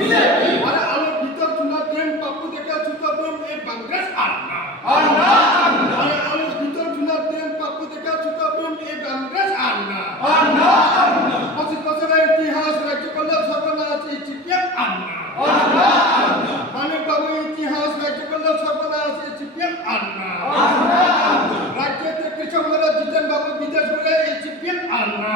আরে আলোর ভিতর চুলা দেন পাপ্পু দেখে ছুতো দেন এই কংগ্রেস আন্না আরে আলোর ভিতর চুলা দেন পাপ্পু দেখে ছুতো দেন এই কংগ্রেস আন্না 25 বছরের ইতিহাস রাজ্য কল্যাণ সর্বনাশ এই সিপিএম আন্না মানিক বাবু ইতিহাস রাজ্য কল্যাণ সর্বনাশ এই সিপিএম আন্না রাজ্যেতে কৃষকরা জিতেন বাবু বিদেশ বলে এই সিপিএম আন্না